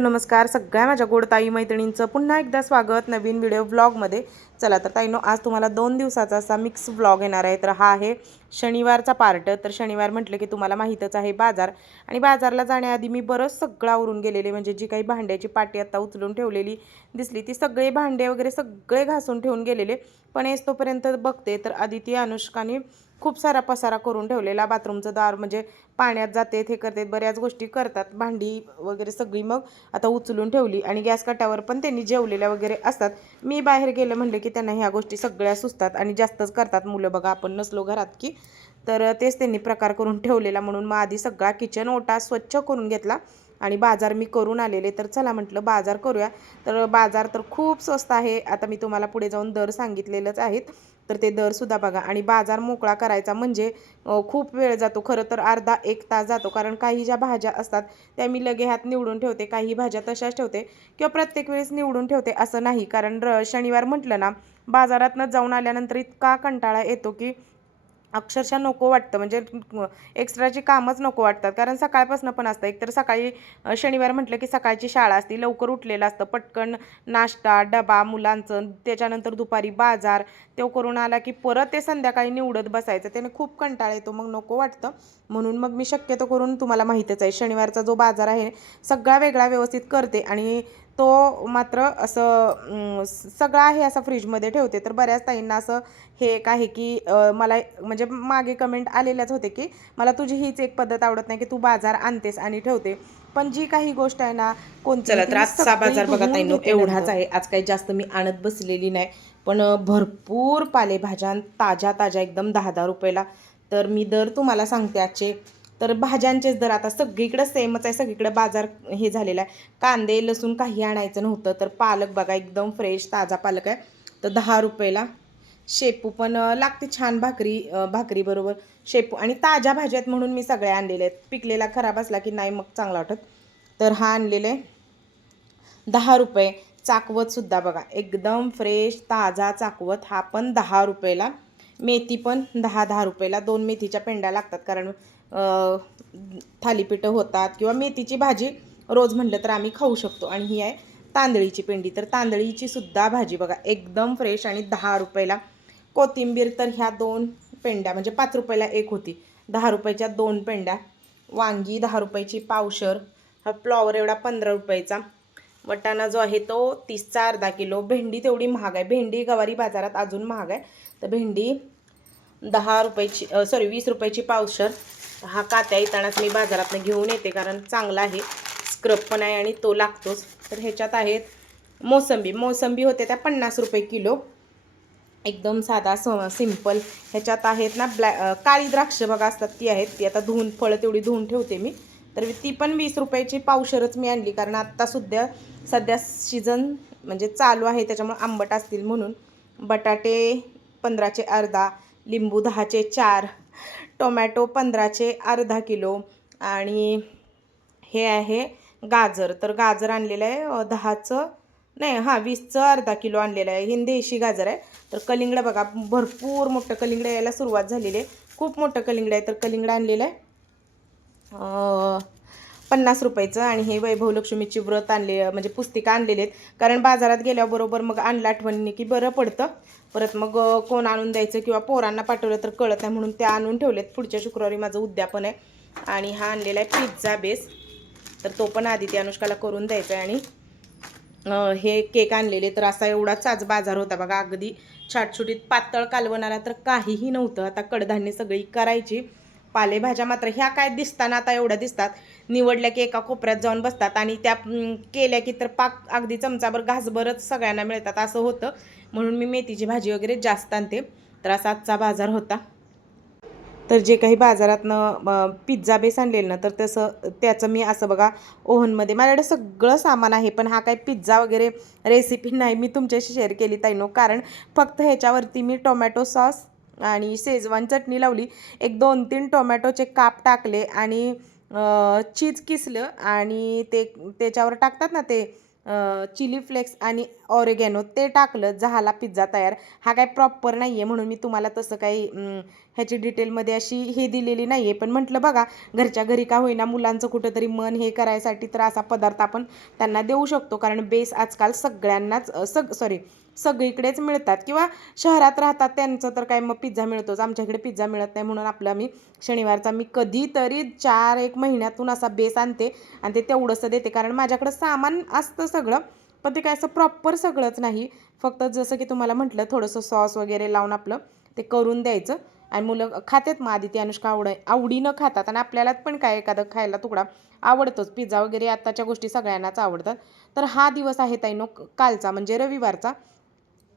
Hello नमस्कार. सगळ्या माझ्या गोड ताई मैत्रिणींचं पुन्हा एकदा स्वागत नवीन व्हिडिओ व्लॉगमध्ये चला तर ताईनो आज तुम्हाला दोन दिवसाचा असा मिक्स व्लॉग येणार आहे. तर हा आहे शनिवारचा पार्ट तर शनिवार म्हटलं की तुम्हाला माहीतच आहे बाजार. आणि बाजारला जाण्याआधी मी बरंच सगळं आवरून गेलेले. म्हणजे जी काही भांड्याची पाटी आत्ता उचलून ठेवलेली दिसली ती सगळे भांडे वगैरे सगळे घासून ठेवून गेलेले. पण येस तोपर्यंत बघते. तर आदिती अनुष्काने खूप सारा पसारा करून ठेवलेला बाथरूमचं दार म्हणजे पाण्यात जाते हे करते बऱ्याच गोष्टी करतात. भांडी वगैरे सगळी मग आता उचलून ठेवली आणि गॅस काट्यावर पण त्यांनी जेवलेल्या वगैरे असतात. मी बाहेर गेलं म्हणलं की त्यांना ह्या गोष्टी सगळ्या सुचतात आणि जास्तच करतात. मुलं बघा आपण नसलो घरात की. तर तेच त्यांनी प्रकार करून ठेवलेला म्हणून मग आधी सगळा किचन ओटा स्वच्छ करून घेतला. आणि बाजार मी करून आलेले. तर चला म्हटलं बाजार करूया. तर बाजार तर खूप स्वस्त आहे. आता मी तुम्हाला पुढे जाऊन दर सांगितलेलंच आहेत. तर ते दरसुद्धा बघा. आणि बाजार मोकळा करायचा म्हणजे खूप वेळ जातो. खरं तर अर्धा एक तास जातो. कारण काही ज्या भाज्या असतात त्या मी लगे हात निवडून ठेवते. काही भाज्या तशाच ठेवते. किंवा प्रत्येक वेळेस निवडून ठेवते असं नाही. कारण र शनिवार म्हटलं ना बाजारातनं जाऊन आल्यानंतर इतका कंटाळा येतो की अक्षरशः नको वाटतं. म्हणजे एक्स्ट्राची कामच नको वाटतात. कारण सकाळपासून पण असतं. एकतर सकाळी शनिवार म्हटलं की सकाळची शाळा असती लवकर उठलेलं असतं. पटकन नाश्ता डबा मुलांचं त्याच्यानंतर दुपारी बाजार. तो करून आला की परत ते संध्याकाळी निवडत बसायचं. त्याने खूप कंटाळा येतो. मग नको वाटतं. म्हणून मग मी शक्यतो करून तुम्हाला माहीतच आहे शनिवारचा जो बाजार आहे सगळा वेगळा व्यवस्थित करते. आणि तो मात्र असं सगळा आहे असा फ्रीजमध्ये ठेवते. तर बऱ्याच ताईंना असं हे एक आहे की मला म्हणजे मागे कमेंट आलेल्याच होते की मला तुझी हीच एक पद्धत आवडत नाही की तू बाजार आणतेस आणि ठेवते. पण जी काही गोष्ट आहे ना कोणती तर आजचा बाजार बघा ताईनो एवढाच. आहे. आज काही जास्त मी आणत बसलेली नाही. पण भरपूर पालेभाज्या ताज्या ताज्या एकदम दहा दहा रुपयाला. तर मी दर तुम्हाला सांगते आजचे तर भाज्यांचेच दर आता सगळीकडं सेमच आहे सगळीकडं बाजार हे झालेला आहे. कांदे लसूण काही आणायचं नव्हतं तर पालक बघा एकदम फ्रेश ताजा पालक आहे. तर दहा रुपयाला. शेपू पण लागते छान भाकरी भाकरीबरोबर शेपू आणि ताज्या भाज्या आहेत म्हणून मी सगळ्या आणलेल्या आहेत. पिकलेला खराब असला की नाही मग चांगला वाटत. तर हा आणलेला आहे. दहा रुपये. चाकवतसुद्धा बघा एकदम फ्रेश ताजा चाकवत. हा पण दहा रुपयाला. मेथी पण दहा दहा रुपयाला दोन मेथीच्या पेंड्या लागतात. कारण थालीपीठं होतात किंवा मेथीची भाजी रोज म्हटलं तर आम्ही खाऊ शकतो. आणि ही आहे तांदळीची पेंडी. तर तांदळीची सुद्धा भाजी बघा एकदम फ्रेश आणि दहा रुपयाला. कोथिंबीर तर ह्या दोन पेंड्या म्हणजे पाच रुपयाला एक होती. दहा रुपयाच्या दोन पेंड्या. वांगी दहा रुपयाची पावशर. हा फ्लॉवर एवढा पंधरा रुपयाचा. वटाणा जो आहे तो तीसचा अर्धा किलो. भेंडी तेवढी महाग आहे. भेंडी गवारी बाजारात अजून महाग आहे. तर भेंडी दहा रुपयाची सॉरी वीस रुपयाची पावशर. हा कात्या येतानाच मी बाजारातनं घेऊन येते कारण चांगला आहे. स्क्रब पण आहे आणि तो लागतोच. तर ह्याच्यात आहेत मोसंबी. मोसंबी होते त्या पन्नास रुपये किलो. एकदम साधा स सिंपल. ह्याच्यात आहेत ना ब्लॅ काळी द्राक्ष बघा असतात ती आहेत. ती आता धुवून फळं तेवढी धुवून ठेवते मी. तर ती पण वीस रुपयाची पावशरच मी आणली कारण आत्ता सुद्धा सध्या सीझन म्हणजे चालू आहे त्याच्यामुळे आंबट असतील म्हणून. बटाटे पंधराचे अर्धा लिंबू दहाचे चार टोमॅटो पंधराचे अर्धा किलो आणि हे आहे गाजर. तर गाजर आणलेलं आहे दहाचं नाही हां वीसचं अर्धा किलो आणलेलं आहे. हे देशी गाजर आहे. तर कलिंगडं बघा भरपूर मोठं कलिंगडं यायला सुरुवात झालेली आहे. खूप मोठं कलिंगडं आहे. तर कलिंगडं आणलेलं आहे. पन्नास रुपयाचं आणि हे वैभव लक्ष्मीची व्रत आणले म्हणजे पुस्तिका आणलेली आहेत. कारण बाजारात गेल्याबरोबर मग आणलं आठवणीने की बरं पडतं. परत मग कोण आणून द्यायचं किंवा पोरांना पाठवलं तर कळत नाही म्हणून ते आणून ठेवलेत. पुढच्या शुक्रवारी माझं उद्यापन आहे आणि हा आणलेला आहे पिझ्झा बेस तर तो पण आदिती अनुष्काला करून द्यायचा आहे आणि हे केक आणलेले तर असा एवढाच आज बाजार होता बघा. अगदी छाटछुटीत पातळ कालवणाला तर काहीही नव्हतं. आता कडधान्य सगळी करायची. पालेभाज्या मात्र ह्या काय दिसताना आता एवढ्या दिसतात. निवडल्या की एका कोपऱ्यात जाऊन बसतात आणि त्या केल्या की तर पाक अगदी चमचाभर घासभरच सगळ्यांना मिळतात. असं होतं. म्हणून मी मेथीची भाजी वगैरे जास्त आणते. तर असा आजचा बाजार होता. तर जे काही बाजारातनं पिझ्झा बेस आणलेलं ना तर तसं त्याचं मी असं बघा ओव्हनमध्ये माझ्याकडे सगळं सामान आहे पण हा काही पिझ्झा वगैरे रेसिपी नाही मी तुमच्याशी शेअर केली ताईनो. कारण फक्त ह्याच्यावरती मी टोमॅटो सॉस आणि शेजवान चटणी लावली. एक दोन तीन टोमॅटोचे काप टाकले आणि चीज किसलं आणि ते त्याच्यावर टाकतात ना ते चिली फ्लेक्स आणि ऑरेगॅनो ते टाकलं झाला पिझ्झा तयार. हा काय प्रॉपर नाही आहे म्हणून मी तुम्हाला तसं काही ह्याची डिटेलमध्ये अशी हे दिलेली नाही आहे पण म्हटलं बघा घरच्या घरी का होईना मुलांचं कुठंतरी मन हे करायसाठी तर असा पदार्थ आपण त्यांना देऊ शकतो. कारण बेस आजकाल सगळ्यांनाच सग सॉरी सगळीकडेच मिळतात. किंवा शहरात राहतात त्यांचं तर काय मग पिझ्झा मिळतोच. आमच्याकडे पिझ्झा मिळत नाही म्हणून आपला मी शनिवारचा मी कधीतरी चार एक महिन्यातून असा बेस आणते आणि ते तेवढंसं देते. कारण माझ्याकडं सामान असतं सगळं पण ते काय असं प्रॉपर सगळंच नाही. फक्त जसं की तुम्हाला म्हटलं थोडंसं सॉस वगैरे लावून आपलं ते करून द्यायचं. आणि मुलं खातात मग आधी अनुष्का आवड आवडीनं खातात आणि आपल्याला पण काय एखादं खायला तुकडा आवडतोच. पिझ्झा वगैरे आत्ताच्या गोष्टी सगळ्यांनाच आवडतात. तर हा दिवस आहे ताईनो कालचा म्हणजे रविवारचा.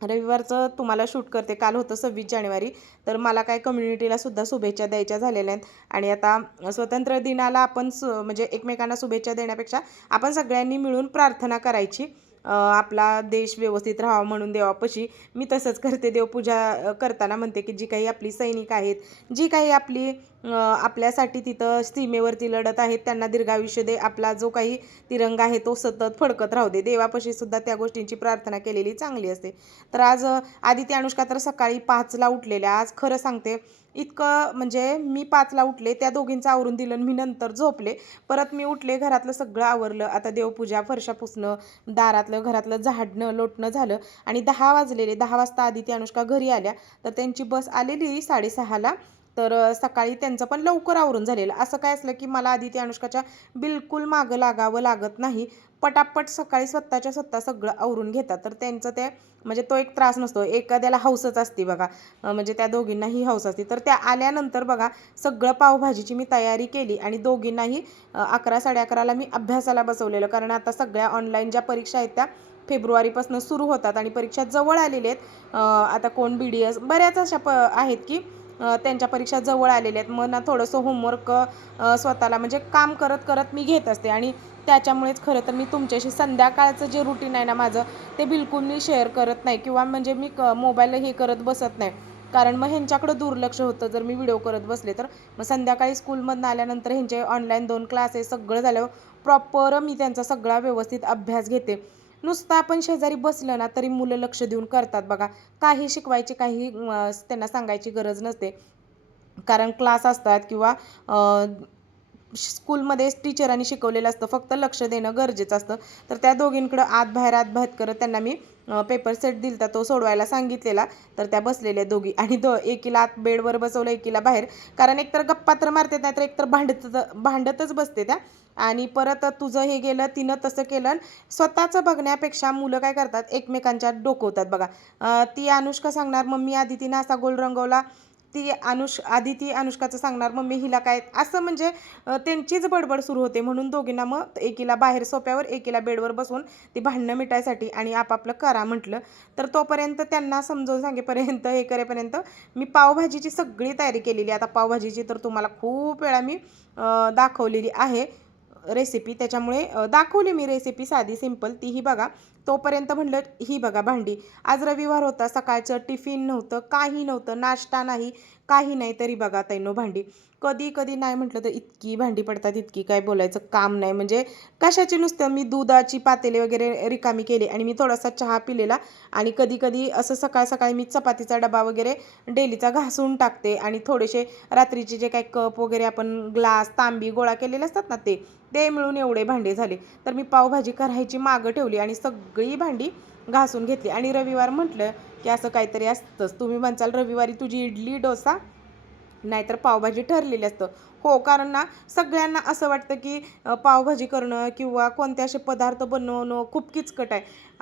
रविवारचं तुम्हाला शूट करते. काल होतं सव्वीस जानेवारी. तर मला काय कम्युनिटीला सुद्धा शुभेच्छा द्यायच्या झालेल्या आहेत. आणि आता स्वतंत्र दिनाला आपण सु म्हणजे एकमेकांना शुभेच्छा देण्यापेक्षा आपण सगळ्यांनी मिळून प्रार्थना करायची. आपला देश व्यवस्थित राहावा म्हणून देवापाशी मी तसंच करते. देवपूजा करताना म्हणते की जी काही आपली सैनिक आहेत जी काही आपली आपल्यासाठी तिथं सीमेवरती लढत आहेत. त्यांना दीर्घायुष्य दे. आपला जो काही तिरंगा आहे तो सतत फडकत राहू दे. देवापाशी सुद्धा त्या गोष्टींची प्रार्थना केलेली चांगली असते. तर आज आदित्य आदिती अनुष्का तर सकाळी पाचला उठलेल्या. आज खरं सांगते इतकं म्हणजे मी पाचला उठले त्या दोघींचं आवरून दिलं मी नंतर झोपले. परत मी उठले घरातलं सगळं आवरलं. आता देवपूजा फरशा पुसणं दारातलं घरातलं झाडणं लोटणं झालं आणि दहा वाजलेले. दहा वाजता आदिती अनुष्का घरी आल्या. तर त्यांची बस आलेली साडेसहाला. तर सकाळी त्यांचं पण लवकर आवरून झालेलं. असं काय असलं की मला आधी त्या अनुष्काच्या बिलकुल मागं लागावं लागत नाही. पटापट सकाळी स्वतःच्या स्वतः सगळं आवरून घेतात. तर त्यांचं ते म्हणजे तो एक त्रास नसतो. एखाद्याला हौसच असते बघा. म्हणजे त्या दोघींनाही हौस असते. तर त्या आल्यानंतर बघा सगळं पावभाजीची मी तयारी केली आणि दोघींनाही अकरा साडे अकराला मी अभ्यासाला बसवलेलं. कारण आता सगळ्या ऑनलाईन ज्या परीक्षा आहेत त्या फेब्रुवारीपासून सुरू होतात आणि परीक्षा जवळ आलेल्या आहेत. आता कोण बी डी एस बऱ्याच अशा प आहेत की त्यांच्या परीक्षा जवळ आलेल्या आहेत. मग ना थोडंसं होमवर्क स्वतःला म्हणजे काम करत करत मी घेत असते. आणि त्याच्यामुळेच खरं तर मी तुमच्याशी संध्याकाळचं जे रुटीन आहे ना माझं ते बिलकुल मी शेअर करत नाही. किंवा म्हणजे मी क मोबाईल हे करत बसत नाही. कारण मग ह्यांच्याकडं दुर्लक्ष होतं. जर मी व्हिडिओ करत बसले तर मग संध्याकाळी स्कूलमधून आल्यानंतर ह्यांचे ऑनलाईन दोन क्लासेस सगळं झाल्यावर प्रॉपर मी त्यांचा सगळा व्यवस्थित अभ्यास घेते. नुसतं आपण शेजारी बसलं ना तरी मुलं लक्ष देऊन करतात बघा. काही शिकवायची काही त्यांना सांगायची गरज नसते. कारण क्लास असतात किंवा स्कूलमध्ये टीचरांनी शिकवलेलं असतं. फक्त लक्ष देणं गरजेचं असतं. तर त्या दोघींकडं आत बाहेर आत बाहेर करत त्यांना मी पेपर सेट दिलता तो सोडवायला सांगितलेला. तर त्या बसलेल्या दोघी. आणि दो एकीला आत बेडवर बसवलं एकीला बाहेर. कारण एकतर गप्पा तर मारते नाही तर एकतर भांडत भांडतच बसते त्या. आणि परत तुझं हे गेलं तिनं तसं केलं स्वतःचं बघण्यापेक्षा मुलं काय करतात एकमेकांच्या डोकवतात. बघा ती अनुष्का सांगणार मम्मी आधी तिनं असा गोल रंगवला. ती अनुष आधी ती अनुष्काचं सांगणार मम्मी हिला काय? असं म्हणजे त्यांचीच बडबड सुरू होते. म्हणून दोघींना मग एकीला बाहेर सोप्यावर एकीला बेडवर बसवून ती भांडणं मिटायसाठी आणि आपापलं करा म्हटलं. तर तोपर्यंत त्यांना समजावून सांगेपर्यंत हे करेपर्यंत मी पावभाजीची सगळी तयारी केलेली आहे. आता पावभाजीची तर तुम्हाला खूप वेळा मी दाखवलेली आहे. रेसिपी त्याच्यामुळे दाखवली मी रेसिपी साधी सिंपल तीही बघा. तोपर्यंत म्हणलं ही बघा भांडी. आज रविवार होता सकाळचं टिफिन नव्हतं काही नव्हतं नाश्ता नाही. काही नाही तरी बघा तैनो भांडी. कधी कधी नाही म्हटलं तर इतकी भांडी पडतात इतकी काय बोलायचं काम नाही. म्हणजे कशाची नुसतं मी दुधाची पातेले वगैरे रिकामी केली आणि मी थोडासा चहा पिलेला आणि कधी कधी असं सकाळ सकाळी मी चपातीचा डबा वगैरे डेलीचा घासून टाकते आणि थोडेसे रात्रीचे जे काही कप वगैरे आपण ग्लास तांबी गोळा केलेले असतात ना ते ते मिळून एवढे भांडे झाले. तर मी पावभाजी करायची मागं ठेवली आणि सगळी भांडी घासून घेतली. आणि रविवार म्हटलं की असं काहीतरी असतंच. तुम्ही म्हणसाल रविवारी तुझी इडली डोसा नाहीतर पावभाजी ठरलेली असतं. हो कारण ना सगळ्यांना असं वाटतं की पावभाजी करणं किंवा कोणते असे पदार्थ बनवणं खूप किचकट आहे.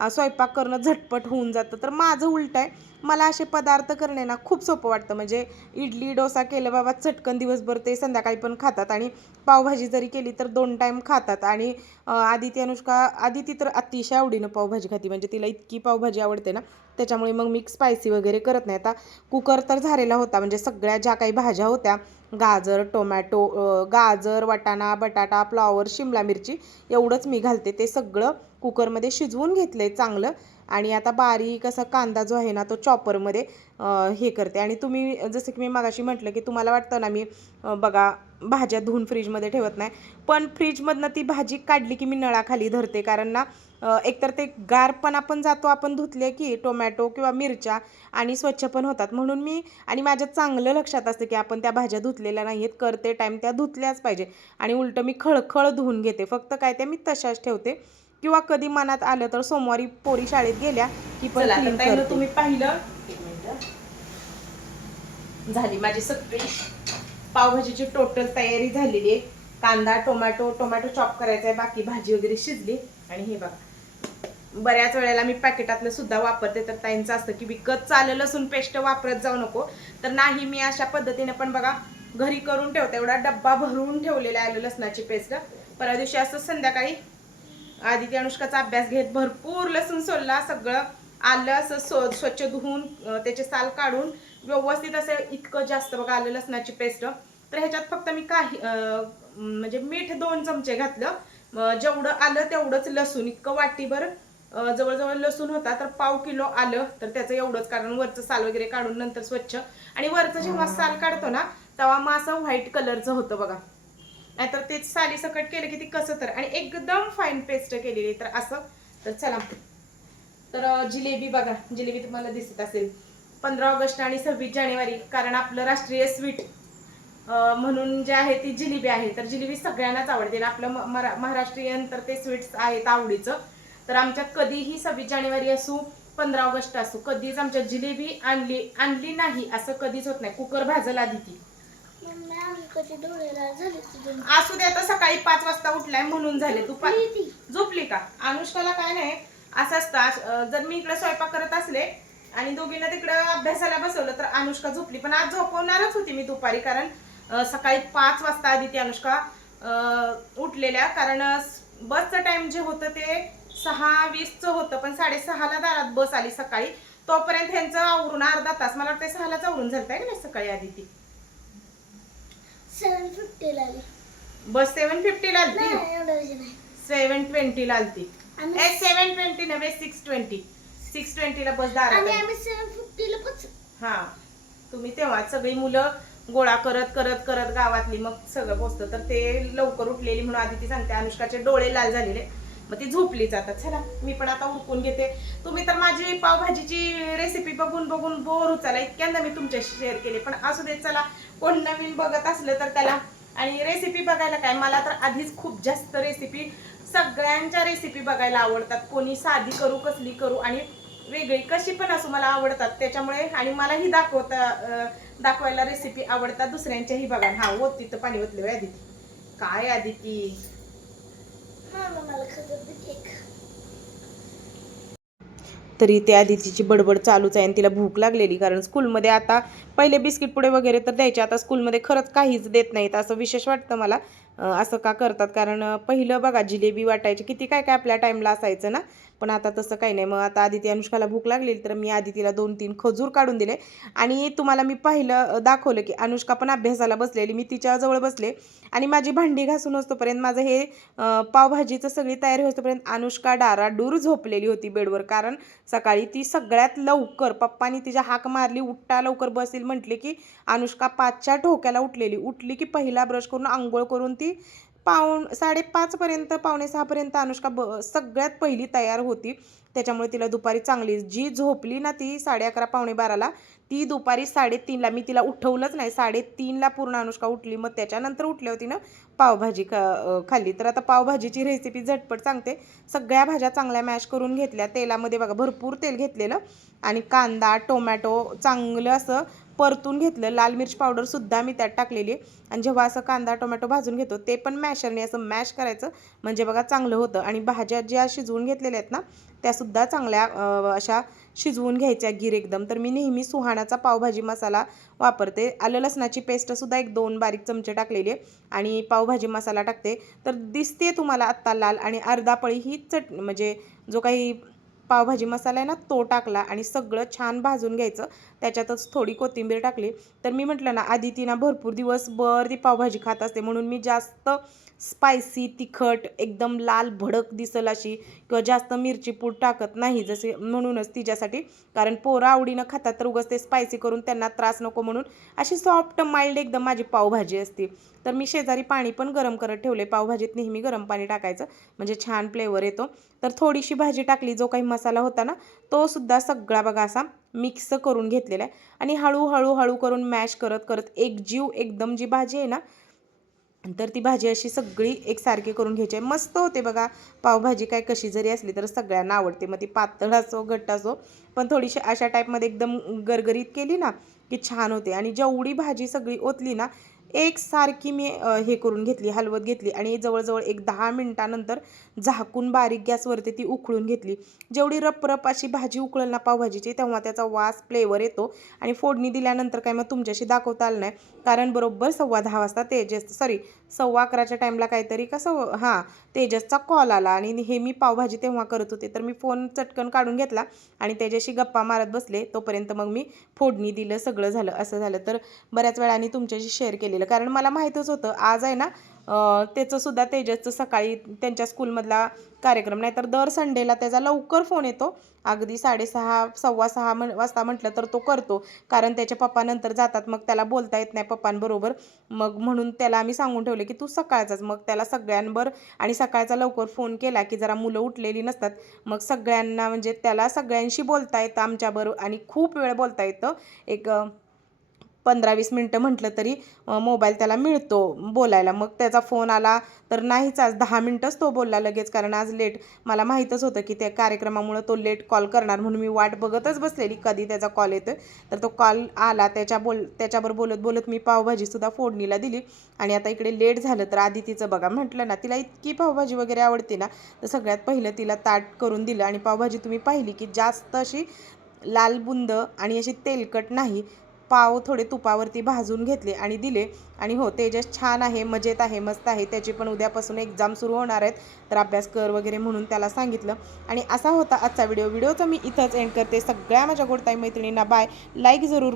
स्वयंपाक करणं झटपट होऊन जातं. तर माझं उलट आहे मला असे पदार्थ करणे ना खूप सोपं वाटतं. म्हणजे इडली डोसा केलं बाबा चटकन दिवसभर ते संध्याकाळी पण खातात आणि पावभाजी जरी केली तर दोन टाईम खातात. आणि आदिती अनुष्का आदिती तर अतिशय आवडीनं पावभाजी खाती. म्हणजे तिला इतकी पावभाजी आवडते ना त्याच्यामुळे मग मी स्पायसी वगैरे करत नाही. आता कुकर तर झालेला होता. म्हणजे सगळ्या ज्या काही भाज्या होत्या गाजर टोमॅटो गाजर वाटाणा बटाटा फ्लॉवर शिमला मिरची एवढंच मी घालते. ते सगळं कुकरमध्ये शिजवून घेतलं आहे चांगलं. आणि आता बारीक असा कांदा जो आहे ना तो चॉपरमध्ये हे करते. आणि तुम्ही जसं की मी मागाशी म्हटलं की तुम्हाला वाटतं ना मी बघा भाज्या धुवून फ्रीजमध्ये ठेवत नाही. पण फ्रीजमधनं ती भाजी काढली की मी नळाखाली धरते. कारण ना एकतर ते गार पण आपण जातो आपण धुतले की टोमॅटो किंवा मिरच्या आणि स्वच्छ पण होतात. म्हणून मी आणि माझ्या चांगलं लक्षात असतं की आपण त्या भाज्या धुतलेल्या नाही आहेत करते टाईम त्या धुतल्याच पाहिजे. आणि उलटं मी खळखळ धुवून घेते. फक्त काय ते मी तशाच ठेवते. किंवा कधी मनात आलं तर सोमवारी पोरी शाळेत गेल्या की पण चला, clean तर ताईंनो करते. तुम्ही पाहिलं. एक मिनिट. झाली माझी सगळी. पावभाजीची टोटल तयारी झालेली आहे. कांदा टोमॅटो टोमॅटो चॉप करायचा आहे. बाकी भाजी वगैरे शिजली. आणि हे बघा. बऱ्याच वेळेला मी पॅकेटातलं सुद्धा वापरते. तर ताईंचं असतं की विकत चालेल लसूण पेस्ट वापरत जाऊ नको. तर नाही मी अशा पद्धतीने पण बघा घरी करून ठेवते. एवढा डब्बा भरून ठेवलेला आहे लसणाची पेस्ट परवा दिवशी असं संध्याकाळी आदिती अनुष्काचा अभ्यास घेत भरपूर लसूण सोलला सगळं आलं असं स्व स्वच्छ धुवून त्याचे साल काढून व्यवस्थित असं इतकं जास्त बघा आलं लसणाची पेस्ट. तर ह्याच्यात फक्त मी काही म्हणजे मीठ दोन चमचे घातलं. जेवढं आलं तेवढंच लसूण इतकं वाटीभर जवळजवळ लसूण होता तर पाव किलो आलं तर त्याचं एवढंच कारण वरचं साल वगैरे काढून नंतर स्वच्छ. आणि वरचं जेव्हा साल काढतो ना तेव्हा मग असं व्हाईट कलरचं होतं बघा. नाहीतर तेच साली सकट केलं की ती कसं तर. आणि एकदम फाईन पेस्ट केलेली तर असं. तर चला. तर जिलेबी बघा. जिलेबी तुम्हाला दिसत असेल. पंधरा ऑगस्ट आणि सव्वीस जानेवारी. कारण आपलं राष्ट्रीय स्वीट म्हणून जे आहे ती जिलेबी आहे. तर जिलेबी सगळ्यांनाच आवडते. आपलं म- मरा- महाराष्ट्रीयन तर ते स्वीट्स आहेत आवडीचं. तर आमच्यात कधीही सव्वीस जानेवारी असू पंधरा ऑगस्ट असू कधीच आमच्या जिलेबी आणली आणली नाही. असं कधीच होत नाही. कुकर भाजल आधी ती. असू दे आता सकाळी पाच वाजता उठलाय म्हणून झाले. तू झोपली का? अनुष्काला काय नाही असं असतं. जर मी इकडे स्वयंपाक करत असले आणि दोघींना तिकडे अभ्यासाला बसवलं तर अनुष्का झोपली. पण आज झोपवणारच होती मी दुपारी कारण सकाळी पाच वाजता आधी ती अनुष्का उठलेल्या. कारण बसचं टाइम जे होतं ते सहा वीसचं होतं पण साडेसहाला दारात बस आली सकाळी. तोपर्यंत ह्यांचं आवरून अर्धा तास. मला वाटतं सहालाच आवरून झालं आहे ना सकाळी आधी ती? सेवन फिफ्टीला आली. बस सेवन फिफ्टीला आली नाही एवढं विषय नाही. सेवन ट्वेंटीला आलती. आम्ही सेवन ट्वेंटी नव्हे सिक्स ट्वेंटी सिक्स ट्वेंटीला बस दारात आणि आली. आम्ही सेवन फिफ्टीला पोच हा. तुम्ही तेव्हा सगळी मुलं गोळा करत करत करत गावातली मग सगळं पोचतं. तर ते लवकर उठलेली म्हणून आधी ती सांगते अनुष्काचे डोळे लाल झालेले. मग ती झोपलीच आता. चला मी पण आता उरकून घेते. तुम्ही तर माझी पावभाजीची रेसिपी बघून बघून बोर होचाला इतक्यांदा मी तुमच्याशी शेअर केली. पण असू दे चला. कोण नवीन बघत असलं तर त्याला. आणि रेसिपी बघायला काय? मला तर आधीच खूप जास्त रेसिपी सगळ्यांच्या रेसिपी बघायला आवडतात. कोणी साधी करू कसली करू आणि वेगळी कशी पण असू मला आवडतात. त्याच्यामुळे आणि मलाही दाखवता दाखवायला रेसिपी आवडतात. दुसऱ्यांच्याही बघा. हा ओत तिथं पाणी ओतले आदिती. काय आदिती? मामा मला तरी ते आधी तरी त्या आदितीची बडबड चालूच आहे आणि तिला भूक लागलेली. कारण स्कूलमध्ये आता पहिले बिस्किट पुडे वगैरे तर द्यायचे. आता स्कूलमध्ये खरंच काहीच देत नाहीत. असं विशेष वाटतं मला. असं का करतात? कारण पहिलं बघा जिलेबी वाटायची. किती काय काय आपल्या टाईमला असायचं ना? पण आता तसं काही नाही. मग आता आदिती अनुष्काला भूक लागलेली तर मी आदितीला दोन तीन खजूर काढून दिले. आणि तुम्हाला मी पाहिलं दाखवलं की अनुष्का पण अभ्यासाला बसलेली मी तिच्याजवळ बसले. आणि माझी भांडी घासून असतोपर्यंत माझं हे पावभाजीचं सगळी तयारी होतोपर्यंत अनुष्का डाराडूर झोपलेली होती बेडवर. कारण सकाळी ती सगळ्यात लवकर पप्पानी तिच्या हाक मारली उठ्ठा लवकर बसेल म्हटले की अनुष्का पाचच्या ठोक्याला उठलेली. उठली की पहिला ब्रश करून आंघोळ करून ती पाऊण साडेपाचपर्यंत पावणे सहापर्यंत अनुष्का ब सगळ्यात पहिली तयार होती. त्याच्यामुळे तिला दुपारी चांगली जी झोपली ना ती साडे अकरा पावणे बाराला ती दुपारी साडेतीनला मी तिला उठवलंच नाही. साडेतीनला पूर्ण अनुष्का उठली. मग त्याच्यानंतर उठल्यावर होती ना पावभाजी खा खाल्ली. तर आता पावभाजीची रेसिपी झटपट सांगते. सगळ्या भाज्या चांगल्या मॅश करून घेतल्या. तेलामध्ये बघा भरपूर तेल घेतलेलं. आणि कांदा टोमॅटो चांगलं असं परतून घेतलं. लाल मिर्च पावडरसुद्धा मी त्यात टाकलेली आहे. आणि जेव्हा असं कांदा टोमॅटो भाजून घेतो ते पण मॅशरने असं मॅश करायचं. म्हणजे बघा चांगलं होतं. आणि भाज्या ज्या शिजवून घेतलेल्या आहेत ना त्यासुद्धा चांगल्या अशा शिजवून घ्यायच्या गिर एकदम. तर मी नेहमी सुहाणाचा पावभाजी मसाला वापरते. आलं लसणाची पेस्टसुद्धा एक दोन बारीक चमचे टाकलेली आहे. आणि पावभाजी मसाला टाकते. तर दिसते तुम्हाला आत्ता लाल आणि अर्धा पळी ही चट म्हणजे जो काही पावभाजी मसाला आहे ना तो टाकला आणि सगळं छान भाजून घ्यायचं. त्याच्यातच थोडी कोथिंबीर टाकली. तर मी म्हटलं ना आधी ती भरपूर दिवसभर ती पावभाजी खात असते. म्हणून मी जास्त स्पायसी तिखट एकदम लाल भडक दिसल अशी किंवा जास्त मिरची पूड टाकत नाही जसे म्हणूनच तिच्यासाठी. कारण पोरं आवडीनं खातात तर उगाच ते स्पायसी करून त्यांना त्रास नको म्हणून अशी सॉफ्ट माइल्ड एकदम माझी पावभाजी असते. तर मी शेजारी पाणी पण गरम करत ठेवले. पावभाजीत नेहमी गरम पाणी टाकायचं. म्हणजे छान फ्लेवर येतो. तर थोडीशी भाजी टाकली. जो काही मसाला होता ना तो सुद्धा सगळा बघा असा मिक्स करून घेतलेला आहे. आणि हळूहळू हळू करून मॅश करत करत एक जीव एकदम जी भाजी आहे ना तर ती भाजी अशी सगळी एकसारखी करून घ्यायची आहे. मस्त होते बघा. पावभाजी काय कशी जरी असली तर सगळ्यांना आवडते. मग ती पातळ असो घट्ट असो पण थोडीशी अशा टाईपमध्ये एकदम गरगरीत केली ना की छान होते. आणि जेवढी भाजी सगळी ओतली ना एकसारखी मी हे करून घेतली हलवत घेतली आणि जवळजवळ एक दहा मिनटानंतर झाकून बारीक गॅसवरती ती उकळून घेतली. जेवढी रपरप अशी भाजी उकळल ना पावभाजीची तेव्हा त्याचा वास फ्लेवर येतो आणि फोडणी दिल्यानंतर काय मग तुमच्याशी दाखवता आलं नाही. कारण बरोबर सव्वा दहा वाजता तेजस सॉरी सव्वा अकराच्या टाईमला काहीतरी कसं हां तेजसचा कॉल आला. आणि हे मी पावभाजी तेव्हा करत होते. तर मी फोन चटकन काढून घेतला आणि त्याच्याशी गप्पा मारत बसले. तोपर्यंत मग मी फोडणी दिलं सगळं झालं असं झालं. तर बऱ्याच वेळाने तुमच्याशी शेअर केलेलं. कारण मला माहीतच होतं आज आहे ना त्याचंसुद्धा तेजसचं सकाळी त्यांच्या स्कूलमधला कार्यक्रम. नाही तर दर संडेला त्याचा लवकर फोन येतो. अगदी साडेसहा सव्वा सहा म्हण वाजता म्हटलं तर तो करतो. कारण त्याच्या पप्पा नंतर जातात. मग त्याला बोलता येत नाही पप्पांबरोबर. मग म्हणून त्याला आम्ही सांगून ठेवले की तू सकाळचाच. मग त्याला सगळ्यांवर आणि सकाळचा लवकर फोन केला की जरा मुलं उठलेली नसतात. मग सगळ्यांना म्हणजे त्याला सगळ्यांशी बोलता येतं आमच्याबरोबर आणि खूप वेळ बोलता येतं. एक पंधरा वीस मिनटं म्हटलं तरी मोबाईल त्याला मिळतो बोलायला. मग त्याचा फोन आला तर नाहीच आज दहा मिनटंच तो बोलला लगेच. कारण आज लेट मला माहीतच होतं की त्या कार्यक्रमामुळं तो लेट कॉल करणार म्हणून मी वाट बघतच बसलेली. कधी त्याचा कॉल येतो तर तो कॉल आला त्याच्या बोल त्याच्यावर बोलत बोलत मी पावभाजीसुद्धा फोडणीला दिली. आणि आता इकडे लेट झालं तर आधी तिचं बघा म्हटलं ना तिला इतकी पावभाजी वगैरे आवडते ना तर सगळ्यात पहिलं तिला ताट करून दिलं. आणि पावभाजी तुम्ही पाहिली की जास्त अशी लाल बुंद आणि अशी तेलकट नाही पाव थोडे तुपावरती भाजून घेतले आणि दिले. आणि हो तेजस छान आहे मजेत आहे मस्त आहे. त्याची पण उद्यापासून एक्झाम सुरू होणार आहेत. तर अभ्यास कर वगैरे म्हणून त्याला सांगितलं. आणि असा होता आजचा व्हिडिओ व्हिडिओचा मी इथंच एंड करते. सगळ्या माझ्या गोडताई मैत्रिणींना बाय लाईक जरूर